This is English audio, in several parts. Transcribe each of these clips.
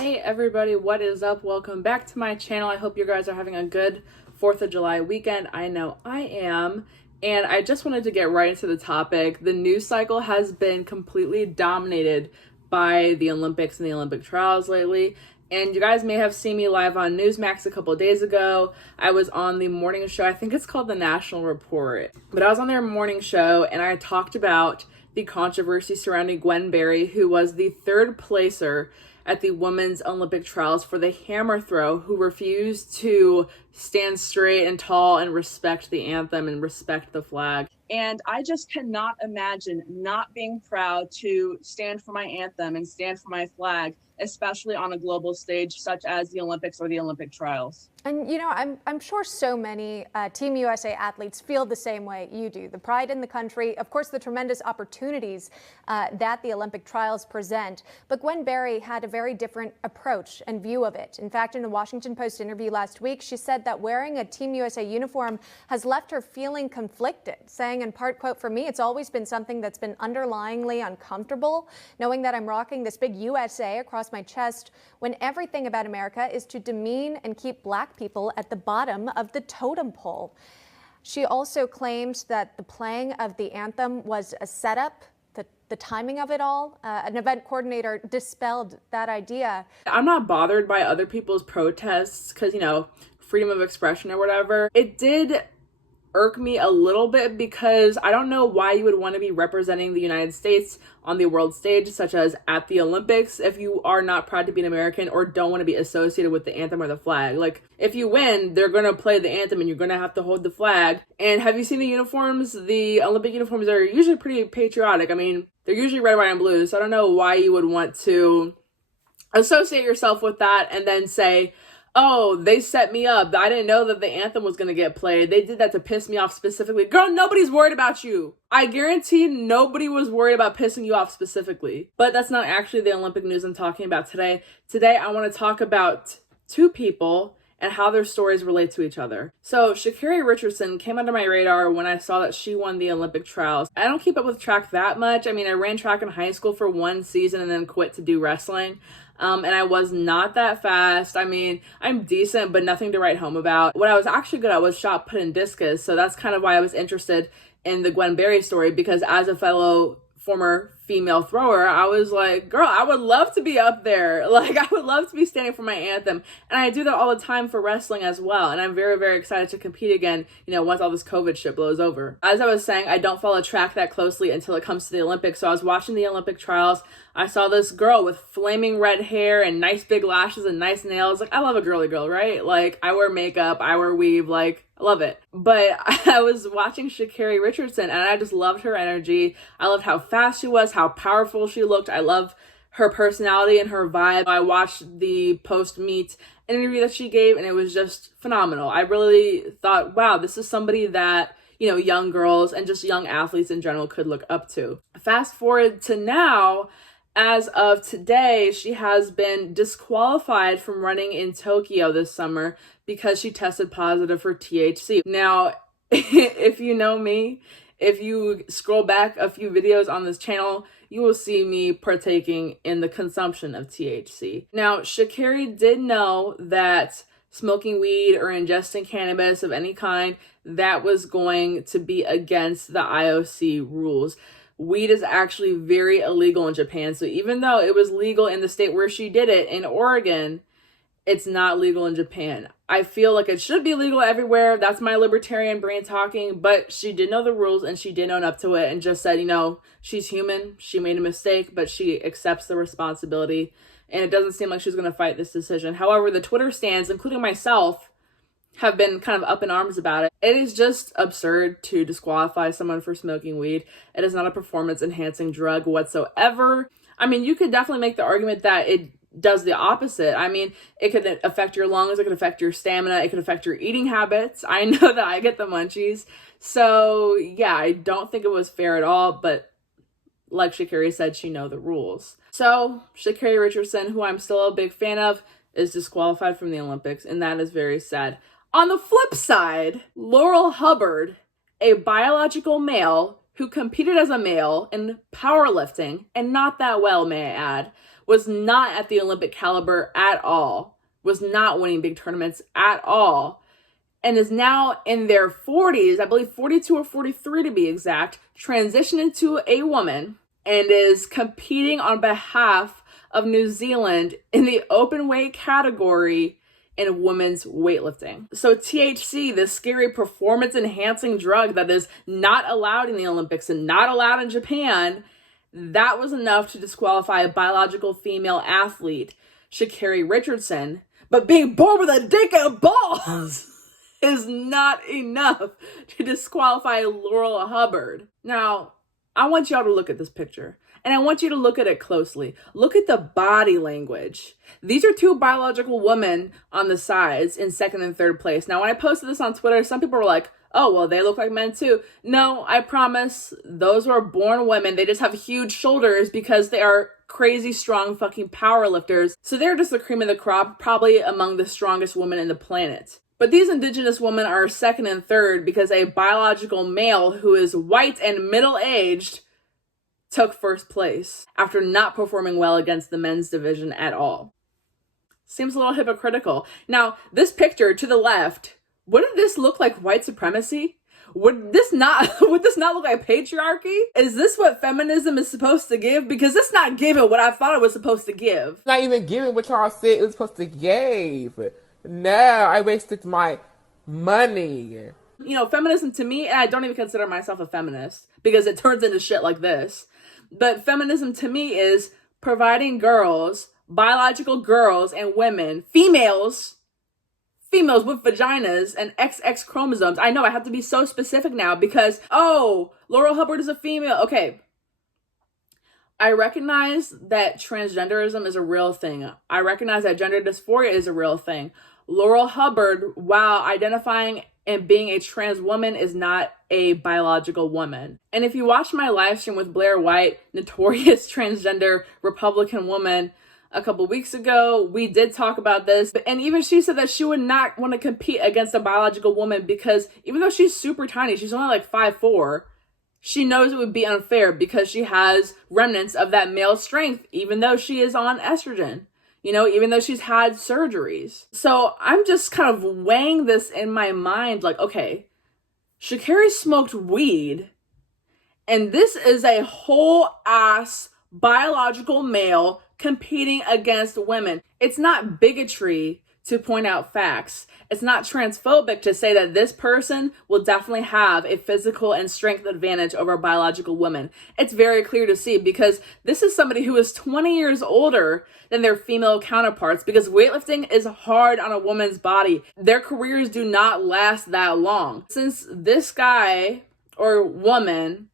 Hey everybody, what is up? Welcome back to my channel. I hope you guys are having a good 4th of July weekend. I know I am. And I just wanted to get right into the topic. The news cycle has been completely dominated by the Olympics and the Olympic trials lately. And you guys may have seen me live on Newsmax a couple days ago. I was on the morning show. I think it's called The National Report. But I was on their morning show and I talked about the controversy surrounding Gwen, who was the third placer at the women's Olympic trials for the hammer throw, who refused to stand straight and tall and respect the anthem and respect the flag. And I just cannot imagine not being proud to stand for my anthem and stand for my flag, especially on a global stage such as the Olympics or the Olympic trials. And, you know, I'm sure so many Team USA athletes feel the same way you do. The pride in the country, of course, the tremendous opportunities that the Olympic trials present. But Gwen had a very different approach and view of it. In fact, in a Washington Post interview last week, she said that wearing a Team USA uniform has left her feeling conflicted, saying in part, quote, "For me, it's always been something that's been underlyingly uncomfortable, knowing that I'm rocking this big USA across my chest when everything about America is to demean and keep Black people at the bottom of the totem pole." She also claimed that the playing of the anthem was a setup, the timing of it all. An event coordinator dispelled that idea. I'm not bothered by other people's protests because, you know, freedom of expression or whatever. It did irk me a little bit because I don't know why you would want to be representing the United States on the world stage, such as at the Olympics, if you are not proud to be an American or don't want to be associated with the anthem or the flag. Like, if you win, they're going to play the anthem and you're going to have to hold the flag. And have you seen the uniforms? The Olympic uniforms are usually pretty patriotic. I mean, they're usually red, white, and blue. So I don't know why you would want to associate yourself with that and then say, oh, they set me up. I didn't know that the anthem was going to get played. They did that to piss me off specifically. Girl, nobody's worried about you. I guarantee nobody was worried about pissing you off specifically. But that's not actually the Olympic news I'm talking about today. Today, I want to talk about two people and how their stories relate to each other. So Sha'Carri Richardson came under my radar when I saw that she won the Olympic trials. I don't keep up with track that much. I mean, I ran track in high school for one season and then quit to do wrestling. And I was not that fast. I mean, I'm decent, but nothing to write home about. What I was actually good at was shot put and discus. So that's kind of why I was interested in the Gwen story, because as a fellow former female thrower, I was like, girl, I would love to be up there. Like, I would love to be standing for my anthem. And I do that all the time for wrestling as well. And I'm very, very excited to compete again, you know, once all this COVID shit blows over. As I was saying, I don't follow track that closely until it comes to the Olympics. So I was watching the Olympic trials. I saw this girl with flaming red hair and nice big lashes and nice nails. Like, I love a girly girl, right? Like, I wear makeup, I wear weave, like, I love it. But I was watching Sha'Carri Richardson and I just loved her energy. I loved how fast she was, how powerful she looked. I love her personality and her vibe. I watched the post-meet interview that she gave and it was just phenomenal. I really thought, wow, this is somebody that, you know, young girls and just young athletes in general could look up to. Fast forward to now, as of today, she has been disqualified from running in Tokyo this summer because she tested positive for THC. Now, if you know me, if you scroll back a few videos on this channel, you will see me partaking in the consumption of THC. Now, Sha'Carri did know that smoking weed or ingesting cannabis of any kind, that was going to be against the IOC rules. Weed is actually very illegal in Japan. So even though it was legal in the state where she did it, in Oregon, it's not legal in Japan. I feel like it should be legal everywhere. That's my libertarian brain talking, but she did know the rules and she did own up to it and just said, you know, she's human. She made a mistake, but she accepts the responsibility. And it doesn't seem like she's going to fight this decision. However, the Twitter stands, including myself, have been kind of up in arms about it. It is just absurd to disqualify someone for smoking weed. It is not a performance enhancing drug whatsoever. I mean, you could definitely make the argument that it does the opposite. I mean, it could affect your lungs, it could affect your stamina, it could affect your eating habits. I know that I get the munchies. So yeah, I don't think it was fair at all, but like Sha'Carri said, she knows the rules. So Sha'Carri Richardson, who I'm still a big fan of, is disqualified from the Olympics, and that is very sad. On the flip side, Laurel Hubbard, a biological male who competed as a male in powerlifting, and not that well, may I add, was not at the Olympic caliber at all, was not winning big tournaments at all, and is now in their 40s, I believe 42 or 43 to be exact, transitioned into a woman and is competing on behalf of New Zealand in the open weight category in women's weightlifting. So THC, this scary performance enhancing drug that is not allowed in the Olympics and not allowed in Japan, that was enough to disqualify a biological female athlete, Sha'Carri Richardson. But being born with a dick and balls is not enough to disqualify Laurel Hubbard. Now, I want y'all to look at this picture, and I want you to look at it closely. Look at the body language. These are two biological women on the sides in second and third place. Now, when I posted this on Twitter, some people were like, oh, well, they look like men too. No, I promise, those were born women. They just have huge shoulders because they are crazy strong fucking power lifters. So they're just the cream of the crop, probably among the strongest women in the planet. But these indigenous women are second and third because a biological male who is white and middle-aged took first place after not performing well against the men's division at all. Seems a little hypocritical. Now, this picture to the left, wouldn't this look like white supremacy? Would this not look like patriarchy? Is this what feminism is supposed to give? Because it's not giving what I thought it was supposed to give. It's not even giving what y'all said it was supposed to give. No, I wasted my money. You know, feminism to me, and I don't even consider myself a feminist because it turns into shit like this. But feminism to me is providing girls, biological girls and women, females with vaginas and XX chromosomes. I know I have to be so specific now because, oh, Laurel Hubbard is a female. Okay. I recognize that transgenderism is a real thing. I recognize that gender dysphoria is a real thing. Laurel Hubbard, while identifying and being a trans woman, is not a biological woman. And if you watch my live stream with Blair White, notorious transgender Republican woman, a couple weeks ago, we did talk about this. And even she said that she would not want to compete against a biological woman because even though she's super tiny, she's only like 5'4", she knows it would be unfair because she has remnants of that male strength, even though she is on estrogen. You know, even though she's had surgeries. So I'm just kind of weighing this in my mind like, okay, Sha'Carri smoked weed, and this is a whole ass biological male competing against women. It's not bigotry to point out facts. It's not transphobic to say that this person will definitely have a physical and strength advantage over a biological woman. It's very clear to see because this is somebody who is 20 years older than their female counterparts because weightlifting is hard on a woman's body. Their careers do not last that long. Since this guy or woman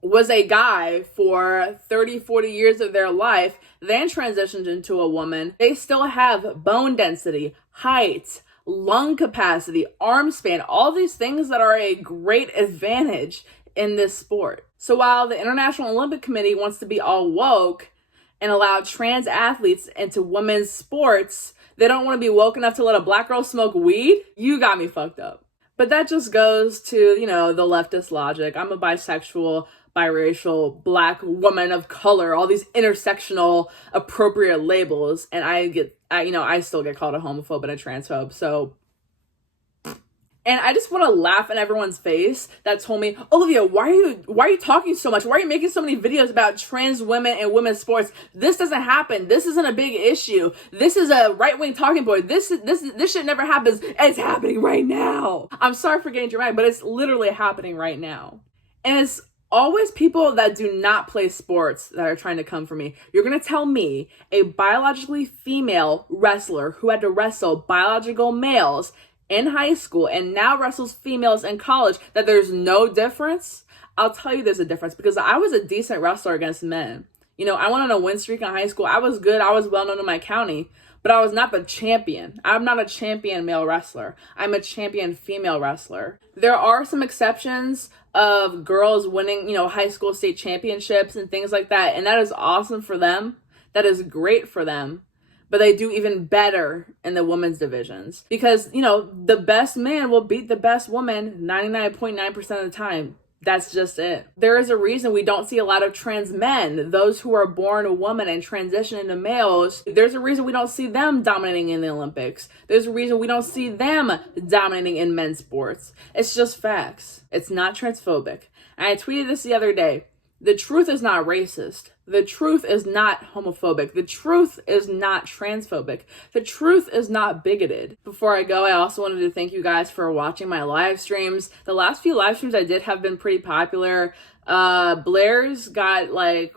was a guy for 30, 40 years of their life, then transitioned into a woman, they still have bone density, height, lung capacity, arm span, all these things that are a great advantage in this sport. So while the International Olympic Committee wants to be all woke and allow trans athletes into women's sports, they don't want to be woke enough to let a black girl smoke weed? You got me fucked up. But that just goes to, you know, the leftist logic. I'm a bisexual, biracial, black woman of color, all these intersectional appropriate labels. And I still get called a homophobe and a transphobe. So, and I just want to laugh in everyone's face that told me, Olivia, why are you talking so much? Why are you making so many videos about trans women and women's sports? This doesn't happen. This isn't a big issue. This is a right-wing talking point. This shit never happens. It's happening right now. I'm sorry for getting dramatic, but it's literally happening right now. And it's always people that do not play sports that are trying to come for me. You're going to tell me, a biologically female wrestler who had to wrestle biological males in high school and now wrestles females in college, that there's no difference? I'll tell you there's a difference because I was a decent wrestler against men. You know, I went on a win streak in high school. I was good. I was well known in my county, but I was not the champion. I'm not a champion male wrestler. I'm a champion female wrestler. There are some exceptions of girls winning, you know, high school state championships and things like that. And that is awesome for them. That is great for them. But they do even better in the women's divisions because, you know, the best man will beat the best woman 99.9% of the time. That's just it. There is a reason we don't see a lot of trans men, those who are born a woman and transition into males. There's a reason we don't see them dominating in the Olympics. There's a reason we don't see them dominating in men's sports. It's just facts. It's not transphobic. And I tweeted this the other day. The truth is not racist. The truth is not homophobic. The truth is not transphobic. The truth is not bigoted. Before I go, I also wanted to thank you guys for watching my live streams. The last few live streams I did have been pretty popular. Blair's got like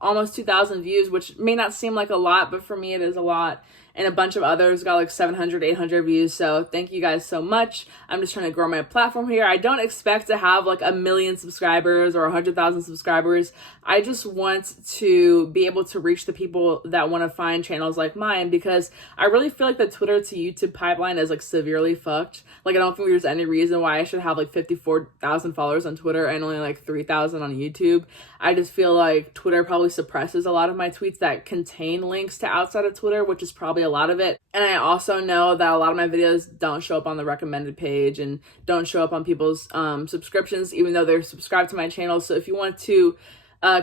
almost 2,000 views, which may not seem like a lot, but for me it is a lot. And a bunch of others got like 700, 800 views. So thank you guys so much. I'm just trying to grow my platform here. I don't expect to have like 1 million subscribers or 100,000 subscribers. I just want to be able to reach the people that want to find channels like mine, because I really feel like the Twitter to YouTube pipeline is like severely fucked. Like I don't think there's any reason why I should have like 54,000 followers on Twitter and only like 3,000 on YouTube. I just feel like Twitter probably suppresses a lot of my tweets that contain links to outside of Twitter, which is probably a lot of it. And I also know that a lot of my videos don't show up on the recommended page and don't show up on people's subscriptions, even though they're subscribed to my channel. So if you want to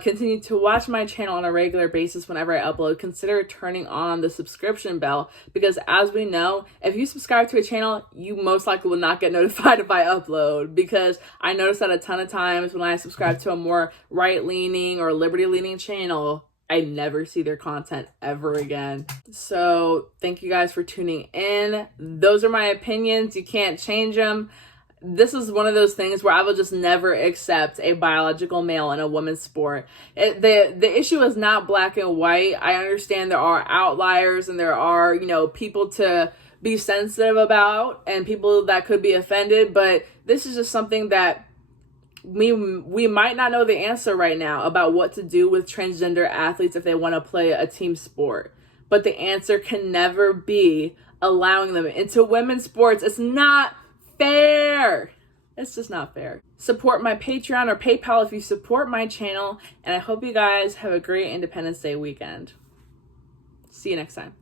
continue to watch my channel on a regular basis whenever I upload, consider turning on the subscription bell, because as we know, if you subscribe to a channel, you most likely will not get notified if I upload, because I noticed that a ton of times when I subscribe to a more right-leaning or liberty-leaning channel, I never see their content ever again. So thank you guys for tuning in. Those are my opinions. You can't change them. This is one of those things where I will just never accept a biological male in a women's sport. The issue is not black and white. I understand there are outliers and there are, you know, people to be sensitive about and people that could be offended, but this is just something that we might not know the answer right now about what to do with transgender athletes if they want to play a team sport. But the answer can never be allowing them into women's sports. It's not fair. It's just not fair. Support my Patreon or PayPal if you support my channel. And I hope you guys have a great Independence Day weekend. See you next time.